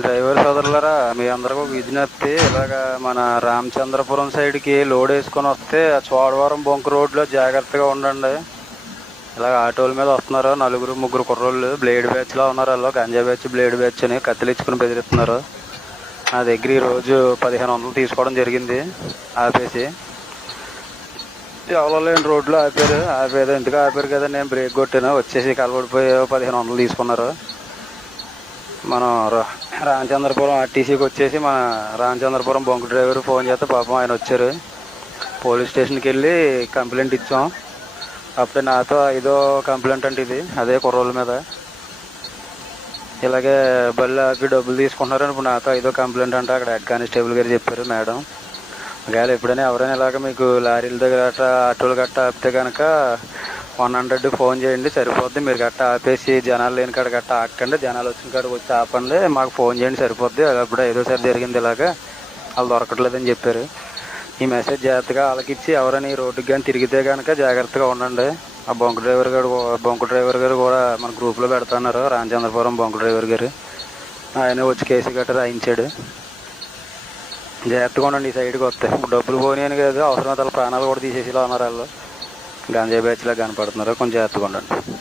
driver సోదరులరా మీ అందరికీ ఒక విజ్ఞప్తి ఇలాగ మన రామచంద్రపురం సైడ్కి లోడ్ వేసుకొని వస్తే చోడవరం బొంక రోడ్లో జాగ్రత్తగా ఉండండి ఇలాగ ఆటోల మీద వస్తున్నారు నలుగురు ముగ్గురు కుర్రోళ్ళు బ్లేడ్ బ్యాచ్లో ఉన్నారు వాళ్ళు గంజా బ్యాచ్ బ్లేడ్ బ్యాచ్ అని కత్తిలిచ్చుకుని బెదిరిస్తున్నారు నా దగ్గర ఈరోజు పదిహేను వందలు తీసుకోవడం జరిగింది ఆపేసి ఎవరో లేని రోడ్లో ఆపారు ఆపేదో ఇంటికి ఆపారు కదా నేను బ్రేక్ కొట్టాను వచ్చేసి కలబడిపోయి పదిహేను వందలు తీసుకున్నారు మనం రామచంద్రపురం ఆర్టీసీకి వచ్చేసి మన రామచంద్రపురం బొంకు డ్రైవర్ ఫోన్ చేస్తే పాపం ఆయన వచ్చారు పోలీస్ స్టేషన్కి వెళ్ళి కంప్లైంట్ ఇచ్చాం అప్పుడే నాతో ఐదో కంప్లైంట్ అంటే ఇది అదే కుర్రోళ్ళ మీద ఇలాగే బళ్ళు ఆపి డబ్బులు తీసుకుంటున్నారని ఇప్పుడు నాతో ఐదో కంప్లైంట్ అంటే అక్కడ హెడ్ కానిస్టేబుల్ గారు చెప్పారు మేడం ఒకవేళ ఎప్పుడైనా ఎవరైనా ఇలాగ మీకు లారీల దగ్గర ఆటోలు గట్ట ఆపితే కనుక వన్ హండ్రెడ్ ఫోన్ చేయండి సరిపోద్ది మీరు గట్ట ఆపేసి జనాలు లేని కాడ గట్ట ఆకండి జనాలు వచ్చిన కాడ వచ్చి ఆపండి మాకు ఫోన్ చేయండి సరిపోద్ది అప్పుడు ఏదోసారి జరిగింది ఇలాగా వాళ్ళు దొరకట్లేదని చెప్పారు ఈ మెసేజ్ జాగ్రత్తగా ఆలకిచ్చి ఎవరైనా ఈ రోడ్డుకి కానీ తిరిగితే కనుక జాగ్రత్తగా ఉండండి ఆ బొంకు డ్రైవర్ గారు బొంకు డ్రైవర్ గారు కూడా మన గ్రూప్లో పెడుతున్నారు రామచంద్రపురం బొంకు డ్రైవర్ గారు ఆయన వచ్చి కేసు గట్ట రాయించాడు జాగ్రత్తగా ఉండండి ఈ సైడ్కి వస్తే డబ్బులు పోనీ అని కాదు అవసరం ప్రాణాలు కూడా తీసేసి ఉన్నారు వాళ్ళు గాంజా బ్యాచ్లా కనపడుతున్నారు కొంచెం జాగ్రత్తగా ఉండండి